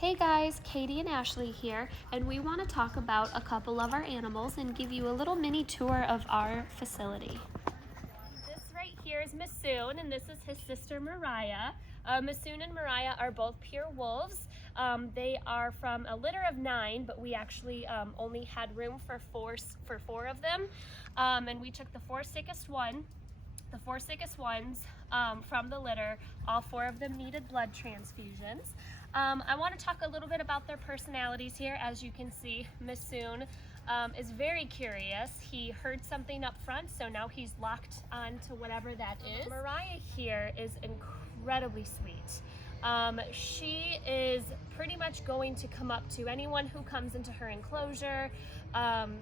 Hey guys, Katie and Ashley here, and we want to talk about a couple of our animals and give you a little mini tour of our facility. This right here is Misun, and this is his sister Maraya. Misun and Maraya are both pure wolves. They are from a litter of 9, but we actually only had room for four of them, and we took the four sickest ones from the litter. All 4 of them needed blood transfusions. I want to talk a little bit about their personalities here. As you can see, Misun is very curious. He heard something up front, so now he's locked on to whatever that is. Maraya here is incredibly sweet. She is pretty much going to come up to anyone who comes into her enclosure.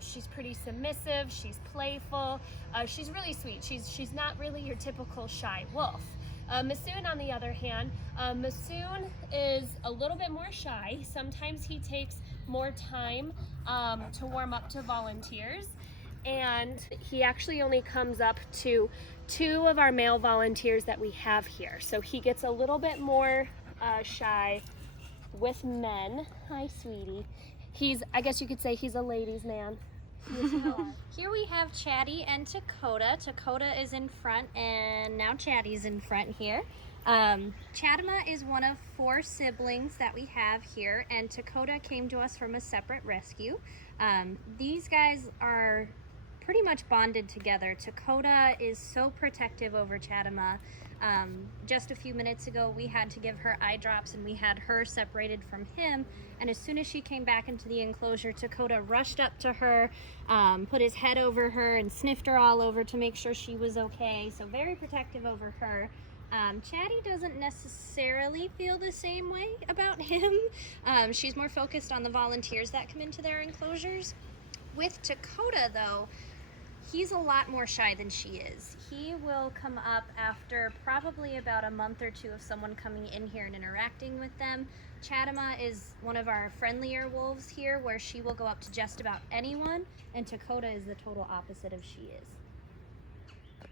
She's pretty submissive, she's playful, she's really sweet. She's not really your typical shy wolf. Misun, on the other hand, Misun is a little bit more shy. Sometimes he takes more time to warm up to volunteers, and he actually only comes up to 2 of our male volunteers that we have here. So he gets a little bit more shy with men. Hi, sweetie. I guess you could say he's a ladies' man. Here we have Chatty and Takoda. Takoda is in front, and now Chatty's in front here. Chatima is one of 4 siblings that we have here, and Takoda came to us from a separate rescue. These guys are pretty much bonded together. Takoda is so protective over Chatima. Just a few minutes ago we had to give her eye drops, and we had her separated from him, and as soon as she came back into the enclosure, Takoda rushed up to her, put his head over her and sniffed her all over to make sure she was okay. So very protective over her. Chatty doesn't necessarily feel the same way about him. She's more focused on the volunteers that come into their enclosures. With Takoda though, he's a lot more shy than she is. He will come up after probably about a month or 2 of someone coming in here and interacting with them. Chatima is one of our friendlier wolves here, where she will go up to just about anyone, and Takoda is the total opposite of she is.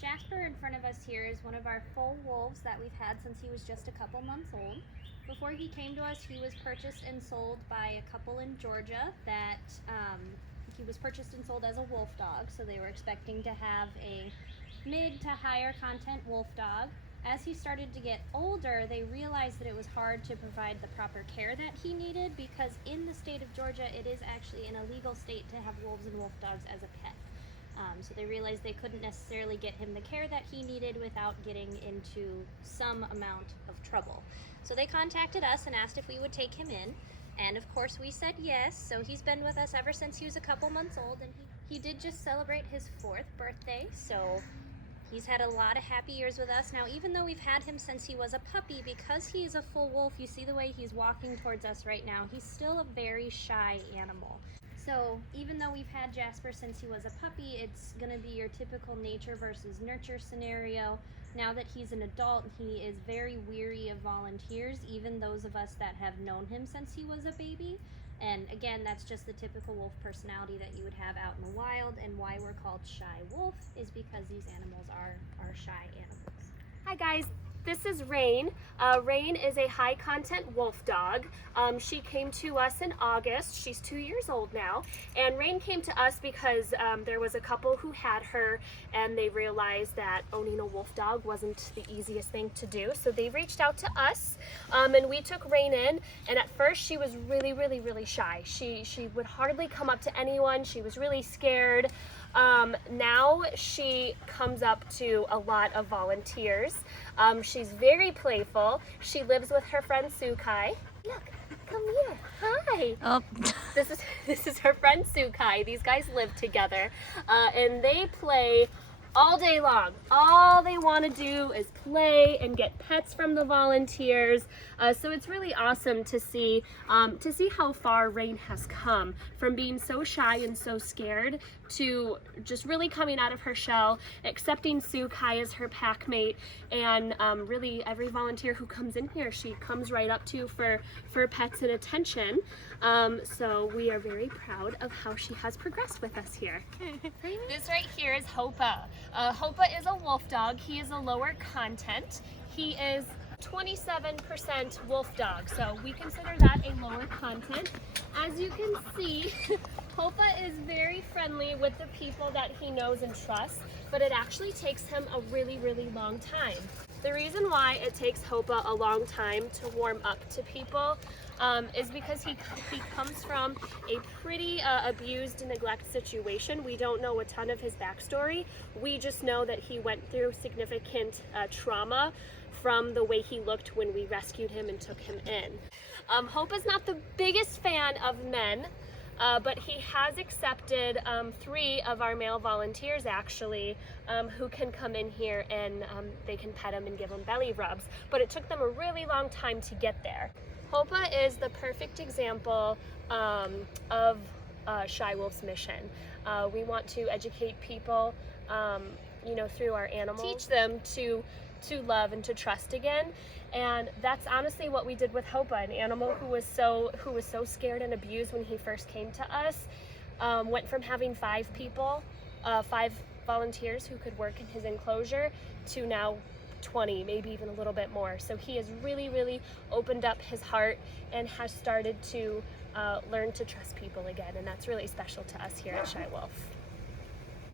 Jasper in front of us here is one of our full wolves that we've had since he was just a couple months old. Before he came to us, he was purchased and sold by a couple in Georgia that he was purchased and sold as a wolf dog, so they were expecting to have a mid to higher content wolf dog. As he started to get older, they realized that it was hard to provide the proper care that he needed, because in the state of Georgia, it is actually an illegal state to have wolves and wolf dogs as a pet. So they realized they couldn't necessarily get him the care that he needed without getting into some amount of trouble. So they contacted us and asked if we would take him in. And of course we said yes, so he's been with us ever since he was a couple months old, and he did just celebrate his 4th birthday, so he's had a lot of happy years with us. Now, even though we've had him since he was a puppy, because he's a full wolf, you see the way he's walking towards us right now, he's still a very shy animal. So even though we've had Jasper since he was a puppy, it's going to be your typical nature versus nurture scenario. Now that he's an adult, he is very weary of volunteers, even those of us that have known him since he was a baby. And again, that's just the typical wolf personality that you would have out in the wild, and why we're called shy wolf is because these animals are shy animals. Hi guys, this is Rain. Rain is a high content wolf dog. She came to us in August. She's 2 years old now, and Rain came to us because there was a couple who had her, and they realized that owning a wolf dog wasn't the easiest thing to do, so they reached out to us, and we took Rain in. And at first she was really shy. She would hardly come up to anyone. She was really scared. Now she comes up to a lot of volunteers. She's very playful. She lives with her friend Sukai. Look, come here. Hi. Oh. This is her friend Sukai. These guys live together, and they play all day long. All they want to do is play and get pets from the volunteers. So it's really awesome to see how far Rain has come from being so shy and so scared to just really coming out of her shell, accepting Sukai as her pack mate, and really every volunteer who comes in here, she comes right up to for pets and attention. So we are very proud of how she has progressed with us here. This right here is Hopa. Hopa is a wolf dog. He is a lower content. He is 27% Wolfdog, so we consider that a lower content. As you can see, Hopa is very friendly with the people that he knows and trusts, but it actually takes him a really, really long time. The reason why it takes Hopa a long time to warm up to people is because he comes from a pretty abused and neglected situation. We don't know a ton of his backstory. We just know that he went through significant trauma from the way he looked when we rescued him and took him in. Hopa's not the biggest fan of men, but he has accepted 3 of our male volunteers actually, who can come in here and they can pet him and give him belly rubs. But it took them a really long time to get there. Hopa is the perfect example of Shy Wolf's mission. We want to educate people, you know, through our animals, teach them to love and to trust again. And that's honestly what we did with Hopa, an animal who was so scared and abused when he first came to us. Went from having 5 people, 5 volunteers who could work in his enclosure, to now 20, maybe even a little bit more. So he has really, really opened up his heart and has started to learn to trust people again, and that's really special to us here at Shy Wolf.